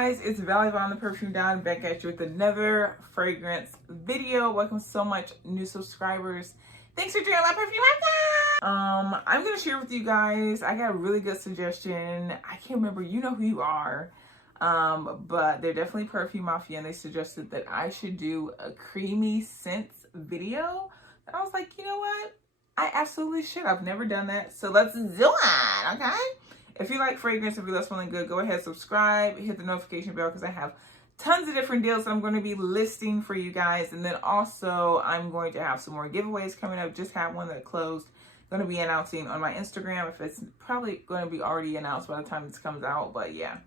guys, it's Vallivon The Perfume Don back at you with another fragrance video. Welcome so much new subscribers. Thanks for joining my Perfume Mafia. I'm gonna share with you guys. I got a really good suggestion. I can't remember, you know who you are. But they're definitely Perfume Mafia, and they suggested that I should do a creamy scents video. And I was like, you know what? I absolutely should. I've never done that. So let's do it, okay? If you like fragrance, if you love smelling good, go ahead, subscribe, hit the notification bell because I have tons of different deals that I'm going to be listing for you guys. And then also I'm going to have some more giveaways coming up. Just had one that closed. Going to be announcing on my Instagram. If it's probably going to be already announced by the time this comes out, but yeah.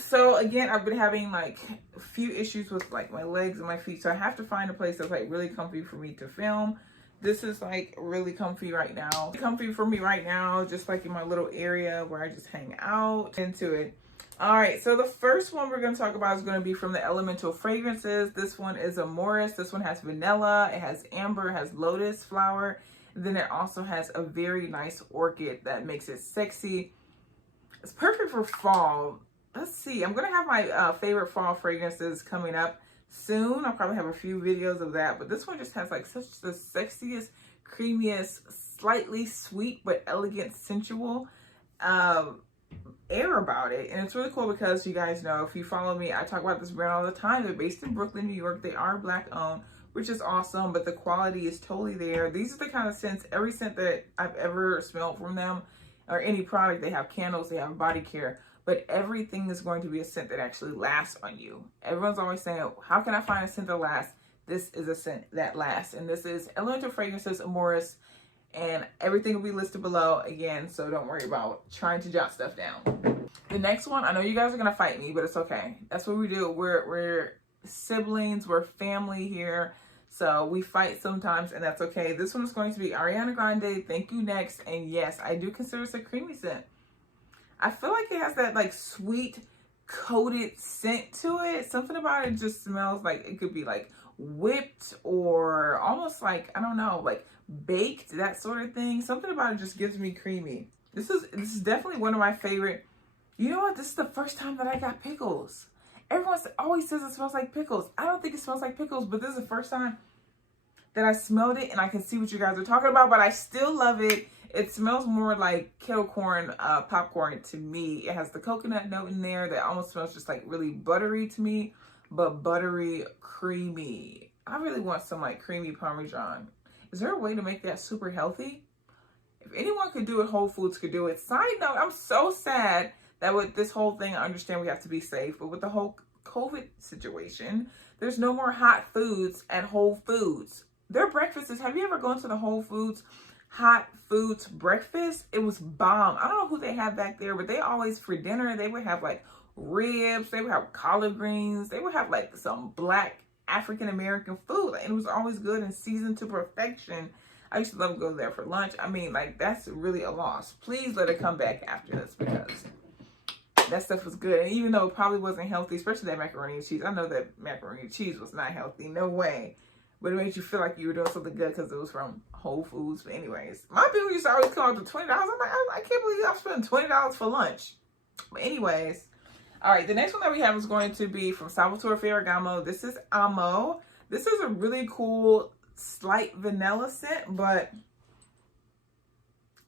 So again, I've been having like a few issues with like my legs and my feet. So I have to find a place that's like really comfy for me to film. This is like really comfy right now. Comfy for me right now, just like in my little area where I just hang out. Into it. All right, so the first one we're going to talk about is going to be from the Elemental Fragrances. This one is Amourous. This one has vanilla, it has amber, it has lotus flower. And then it also has a very nice orchid that makes it sexy. It's perfect for fall. Let's see, I'm going to have my favorite fall fragrances coming up soon. I'll probably have a few videos of that, but this one just has like such the sexiest, creamiest, slightly sweet but elegant, sensual air about it. And it's really cool because you guys know, if you follow me, I talk about this brand all the time. They're based in Brooklyn, New York. They are Black owned, which is awesome, but the quality is totally there. These are the kind of scents, every scent that I've ever smelled from them, or any product. They have candles, they have body care, but everything is going to be a scent that actually lasts on you. Everyone's always saying, how can I find a scent that lasts? This is a scent that lasts. And this is Elemental Fragrances, Amourous, and everything will be listed below again, so don't worry about trying to jot stuff down. The next one, I know you guys are gonna fight me, but it's okay. That's what we do. We're siblings, we're family here, so we fight sometimes, and that's okay. This one is going to be Ariana Grande, Thank You Next, and yes, I do consider this a creamy scent. I feel like it has that like sweet coated scent to it. Something about it just smells like it could be like whipped or almost like, I don't know, like baked, that sort of thing. Something about it just gives me creamy. This is definitely one of my favorite. You know what? This is the first time that I got pickles. Everyone always says it smells like pickles. I don't think it smells like pickles, but this is the first time that I smelled it, and I can see what you guys are talking about, but I still love it. It smells more like kettle corn popcorn to me. It has the coconut note in there that almost smells just like really buttery to me, but buttery creamy. I really want some like creamy Parmesan. Is there a way to make that super healthy? If anyone could do it, Whole Foods could do it. Side note, I'm so sad that with this whole thing, I understand we have to be safe, but with the whole COVID situation, there's no more hot foods at Whole Foods. Their breakfasts, have you ever gone to the Whole Foods hot foods breakfast? It was bomb. I don't know who they have back there, but they always, for dinner, they would have like ribs, they would have collard greens, they would have like some black African-American food, and it was always good and seasoned to perfection. I used to love to go there for lunch. I mean, like, that's really a loss. Please let it come back after this, because that stuff was good. And even though it probably wasn't healthy, especially that macaroni and cheese, I know that macaroni and cheese was not healthy, no way. But it made you feel like you were doing something good because it was from Whole Foods. But anyways, my people used to always come out to $20. I'm like, I can't believe I'm spending $20 for lunch. But anyways, all right, the next one that we have is going to be from Salvatore Ferragamo. This is Amo. This is a really cool, slight vanilla scent, but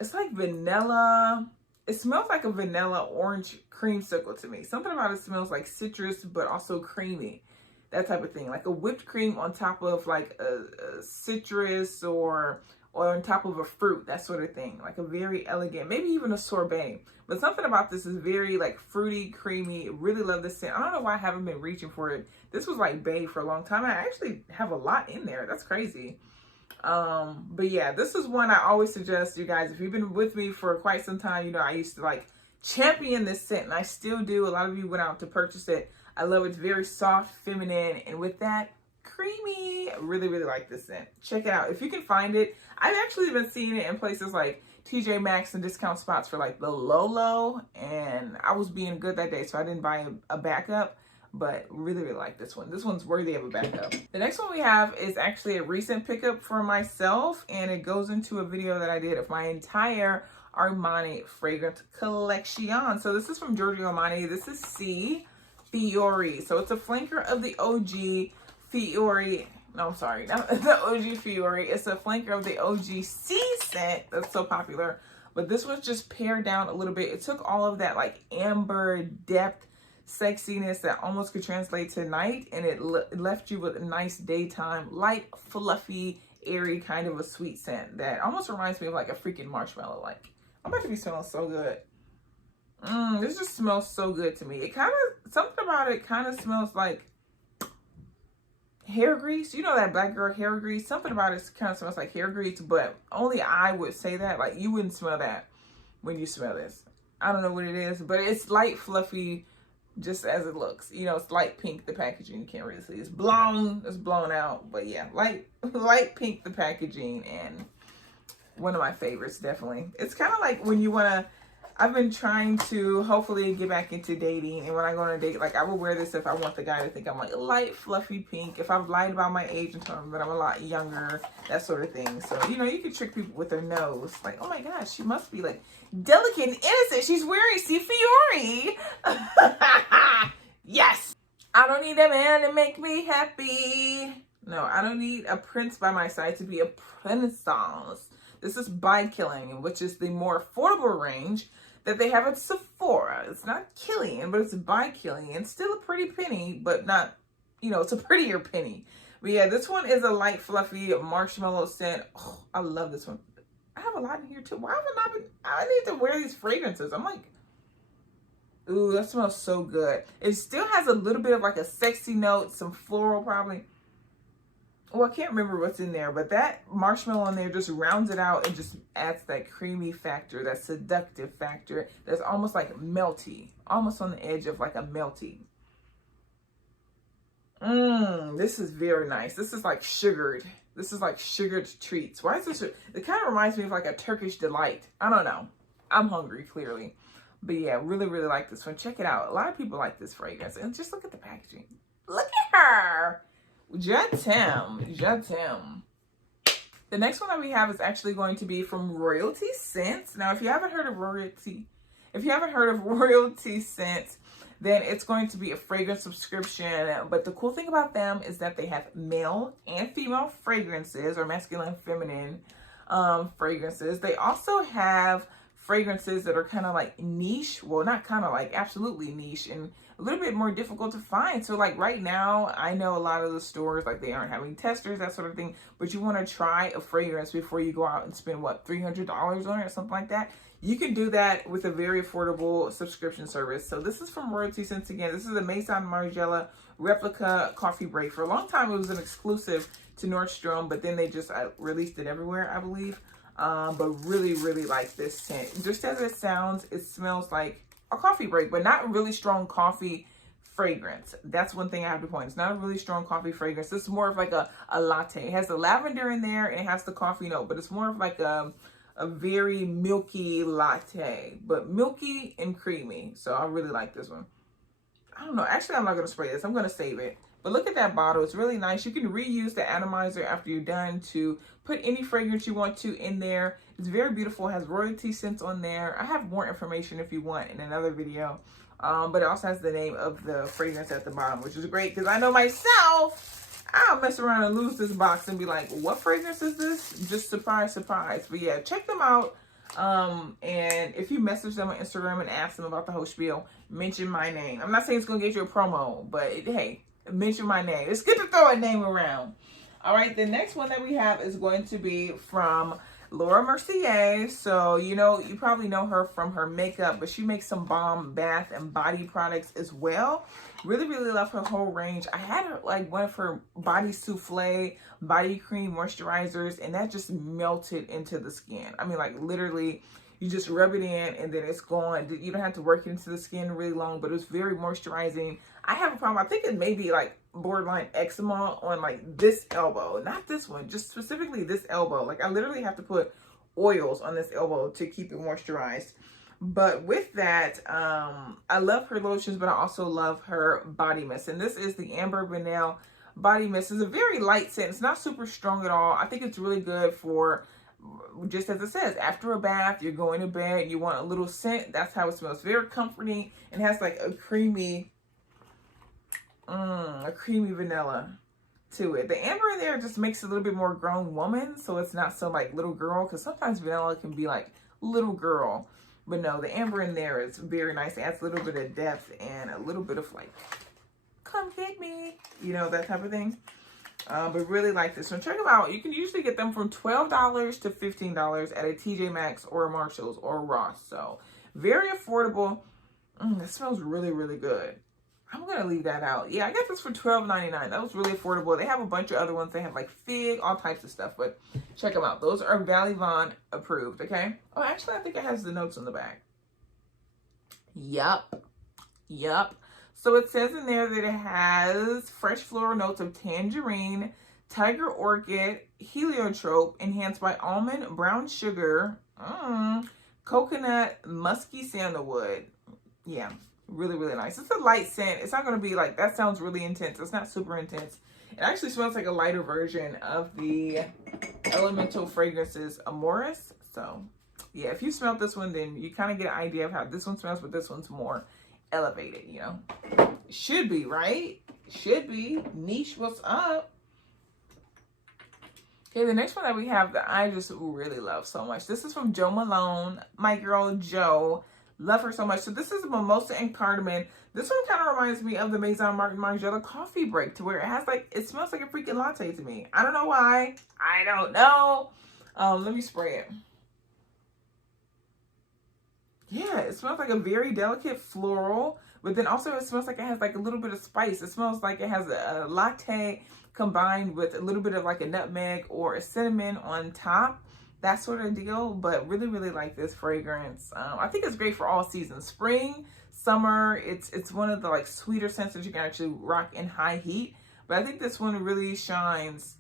it's like vanilla. It smells like a vanilla orange creamsicle to me. Something about it smells like citrus, but also creamy. That type of thing, like a whipped cream on top of like a citrus or on top of a fruit, that sort of thing. Like a very elegant, maybe even a sorbet. But something about this is very like fruity, creamy. Really love this scent. I don't know why I haven't been reaching for it. This was like bae for a long time. I actually have a lot in there. That's crazy. But yeah, this is one I always suggest you guys. If you've been with me for quite some time, you know I used to like champion this scent, and I still do. A lot of you went out to purchase it. I love it. It's very soft, feminine, and with that, creamy. I really, really like this scent. Check it out. If you can find it, I've actually been seeing it in places like TJ Maxx and discount spots for like the low, and I was being good that day, so I didn't buy a backup, but really, really like this one. This one's worthy of a backup. The next one we have is actually a recent pickup for myself, and it goes into a video that I did of my entire Armani fragrance collection. So this is from Giorgio Armani. This is C. Fiore. So it's a flanker of the OG Fiore. No, I'm sorry, not the OG Fiore. It's a flanker of the OG C scent that's so popular. But this one's just pared down a little bit. It took all of that like amber depth sexiness that almost could translate to night, and it left you with a nice daytime, light, fluffy, airy kind of a sweet scent that almost reminds me of like a freaking marshmallow. Like, I'm about to be smelling so good. This just smells so good to me. It kind of, something about it kind of smells like hair grease. You know that black girl hair grease? Something about it kind of smells like hair grease, but only I would say that. Like, you wouldn't smell that when you smell this. I don't know what it is, but it's light, fluffy, just as it looks. You know, it's light pink, the packaging. You can't really see. It's blown out, but yeah, light pink, the packaging, and one of my favorites, definitely. It's kind of like when you want to, I've been trying to hopefully get back into dating, and when I go on a date, like, I would wear this if I want the guy to think I'm like light, fluffy pink. If I've lied about my age and told him that I'm a lot younger, that sort of thing. So, you know, you can trick people with their nose. Like, oh my gosh, she must be like delicate and innocent. She's wearing C. Fiore. Yes. I don't need a man to make me happy. No, I don't need a prince by my side to be a princess. This is by Killing, which is the more affordable range that they have at Sephora. It's not Killian, but it's by Killian. Still a pretty penny, but not, you know, it's a prettier penny. But yeah, this one is a light, fluffy marshmallow scent. Oh, I love this one. I have a lot in here too. Why have I not been, I need to wear these fragrances. I'm like, ooh, that smells so good. It still has a little bit of like a sexy note, some floral probably. Well, I can't remember what's in there, but that marshmallow in there just rounds it out and just adds that creamy factor, that seductive factor that's almost like melty, almost on the edge of like a melty. This is very nice. This is like sugared. This is like sugared treats. Why is this? It kind of reminds me of like a Turkish delight. I don't know. I'm hungry, clearly. But yeah, really, really like this one. Check it out. A lot of people like this fragrance. And just look at the packaging. Look at her. Jatim. The next one that we have is actually going to be from Royalty Scents. Now, if you haven't heard of Royalty Scents, then it's going to be a fragrance subscription. But the cool thing about them is that they have male and female fragrances, or masculine and feminine fragrances. They also have fragrances that are kind of like niche. Well, not kind of, like absolutely niche, and a little bit more difficult to find. So like right now, I know a lot of the stores, like, they aren't having testers, that sort of thing, but you want to try a fragrance before you go out and spend what, $300 on it or something like that. You can do that with a very affordable subscription service. So this is from Royalty Scents again. This is a Maison Margiela replica coffee break. For a long time, it was an exclusive to Nordstrom, but then they just released it everywhere, I believe. But really, really like this scent. Just as it sounds, it smells like a coffee break, but not a really strong coffee fragrance. That's one thing I have to point. It's not a really strong coffee fragrance. This is more of like a latte. It has the lavender in there and it has the coffee note, but it's more of like a very milky latte, but milky and creamy. So I really like this one. I don't know. Actually, I'm not going to spray this. I'm going to save it. But look at that bottle. It's really nice. You can reuse the atomizer after you're done to put any fragrance you want to in there. It's very beautiful. It has Royalty Scents on there. I have more information if you want in another video. But it also has the name of the fragrance at the bottom, which is great because I know myself, I'll mess around and lose this box and be like, what fragrance is this? Just surprise, surprise. But yeah, check them out. And if you message them on Instagram and ask them about the whole spiel, mention my name. I'm not saying it's going to get you a promo, but hey, mention my name. It's good to throw a name around. All right, the next one that we have is going to be from Laura Mercier. So, you know, you probably know her from her makeup, but she makes some bomb bath and body products as well. Really, really love her whole range. I had her, like, one of her body souffle body cream moisturizers, and that just melted into the skin. I mean, like, literally, you just rub it in and then it's gone. You don't have to work it into the skin really long, but it was very moisturizing. I have a problem. I think it may be like borderline eczema on like this elbow, not this one, just specifically this elbow. Like, I literally have to put oils on this elbow to keep it moisturized. But with that, I love her lotions, but I also love her body mist. And this is the Amber Vanille body mist. It's a very light scent. It's not super strong at all. I think it's really good for, just as it says, after a bath, you're going to bed, you want a little scent. That's how it smells. Very comforting and has like a creamy a creamy vanilla to it. The amber in there just makes it a little bit more grown woman, so it's not so like little girl, because sometimes vanilla can be like little girl. But no, the amber in there is very nice. It adds a little bit of depth and a little bit of like, come get me, you know, that type of thing. But really like this one. Check them out. You can usually get them from $12 to $15 at a TJ Maxx or a Marshalls or a Ross. So very affordable. It smells really, really good. I'm going to leave that out. Yeah, I got this for $12.99. That was really affordable. They have a bunch of other ones. They have like fig, all types of stuff. But check them out. Those are Vallivon approved, okay? Oh, actually, I think it has the notes on the back. Yup. So it says in there that it has fresh floral notes of tangerine, tiger orchid, heliotrope, enhanced by almond, brown sugar, coconut, musky sandalwood. Yeah, really, really nice. It's a light scent. It's not going to be like, that sounds really intense. It's not super intense. It actually smells like a lighter version of the Elemental Fragrances Amourous. So yeah, if you smelled this one, then you kind of get an idea of how this one smells, but this one's more elevated, you know. Should be, right? Should be. Niche, what's up? Okay, the next one that we have that I just really love so much. This is from Jo Malone, my girl Jo. Love her so much. So this is mimosa and cardamom. This one kind of reminds me of the Maison Margiela coffee break, to where it has like, it smells like a freaking latte to me. I don't know why. I don't know. Let me spray it. Yeah, it smells like a very delicate floral, but then also it smells like it has like a little bit of spice. It smells like it has a latte combined with a little bit of like a nutmeg or a cinnamon on top. That sort of deal, but really, really like this fragrance. I think it's great for all seasons. Spring, summer, it's one of the like sweeter scents that you can actually rock in high heat. But I think this one really shines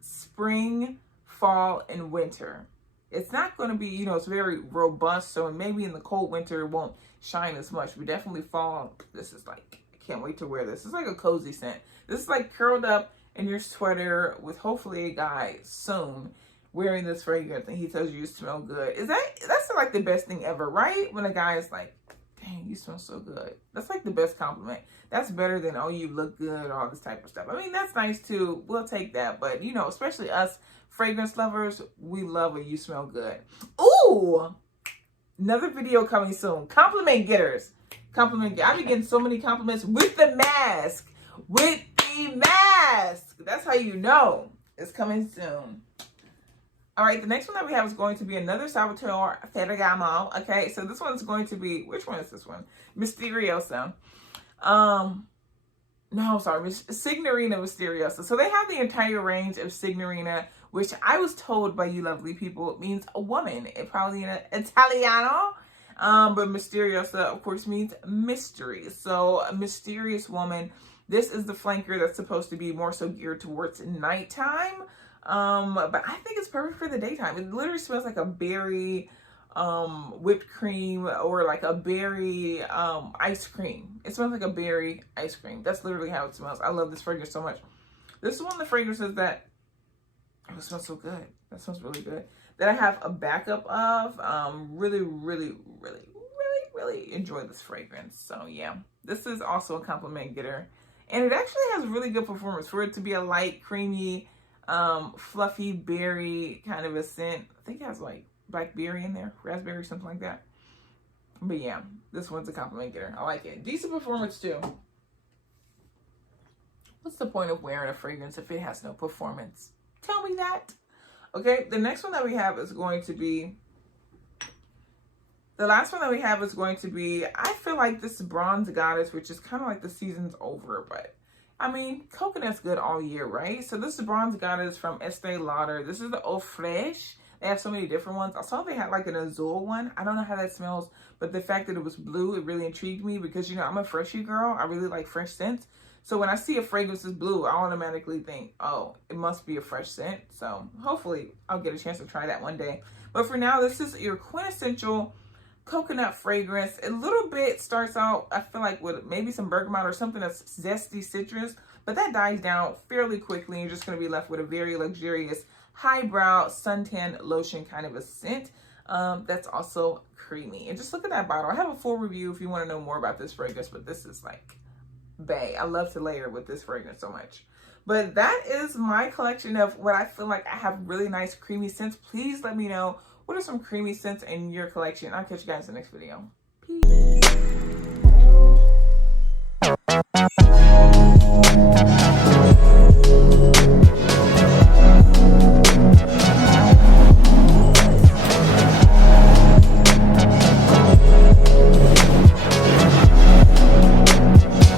spring, fall, and winter. It's not going to be, you know, it's very robust, so maybe in the cold winter it won't shine as much, but definitely fall. This is like, I can't wait to wear this. It's like a cozy scent. This is like curled up in your sweater with hopefully a guy soon wearing this fragrance and he tells you smell good. That's like the best thing ever, right? When a guy is like, dang, you smell so good. That's like the best compliment. That's better than, oh, you look good, all this type of stuff. I mean, that's nice too. We'll take that. But, you know, especially us fragrance lovers, we love when you smell good. Ooh, another video coming soon. Compliment getters. I've been getting so many compliments with the mask. With the mask. That's how you know it's coming soon. All right, the next one that we have is going to be another Salvatore Ferragamo. Okay, so this one's going to be, which one is this one? Misteriosa. No, sorry, Signorina Misteriosa. So they have the entire range of Signorina, which I was told by you lovely people means a woman. It probably in Italiano. But Misteriosa, of course, means mystery. So a mysterious woman. This is the flanker that's supposed to be more so geared towards nighttime. But I think it's perfect for the daytime. It literally smells like a berry whipped cream, or like a berry ice cream. It smells like a berry ice cream. That's literally how it smells. I love this fragrance so much. This is one of the fragrances that, oh, it smells so good. That smells really good. That I have a backup of. Really, really, really, really, really enjoy this fragrance. So yeah, this is also a compliment getter. And it actually has really good performance for it to be a light, creamy, fluffy berry kind of a scent. I think it has like blackberry in there, raspberry, something like that. But yeah, this one's a compliment getter. I like it. Decent performance too. What's the point of wearing a fragrance if it has no performance? Tell me that. Okay, the next one that we have is going to be, the last one that we have is going to be, I feel like this Bronze Goddess, which is kind of like the season's over, but I mean, coconut's good all year, right? So this is Bronze Goddess from Estee Lauder. This is the Eau Fraiche. They have so many different ones. I saw they had like an azul one. I don't know how that smells, but the fact that it was blue, it really intrigued me because, you know, I'm a freshy girl. I really like fresh scents. So when I see a fragrance is blue, I automatically think, oh, it must be a fresh scent. So hopefully I'll get a chance to try that one day. But for now, this is your quintessential coconut fragrance. A little bit starts out, I feel like, with maybe some bergamot or something that's zesty citrus, but that dies down fairly quickly. You're just going to be left with a very luxurious highbrow suntan lotion kind of a scent that's also creamy. And just look at that bottle. I have a full review if you want to know more about this fragrance, but this is like bae. I love to layer with this fragrance so much. But that is my collection of what I feel like I have really nice creamy scents. Please let me know, what are some creamy scents in your collection? I'll catch you guys in the next video. Peace.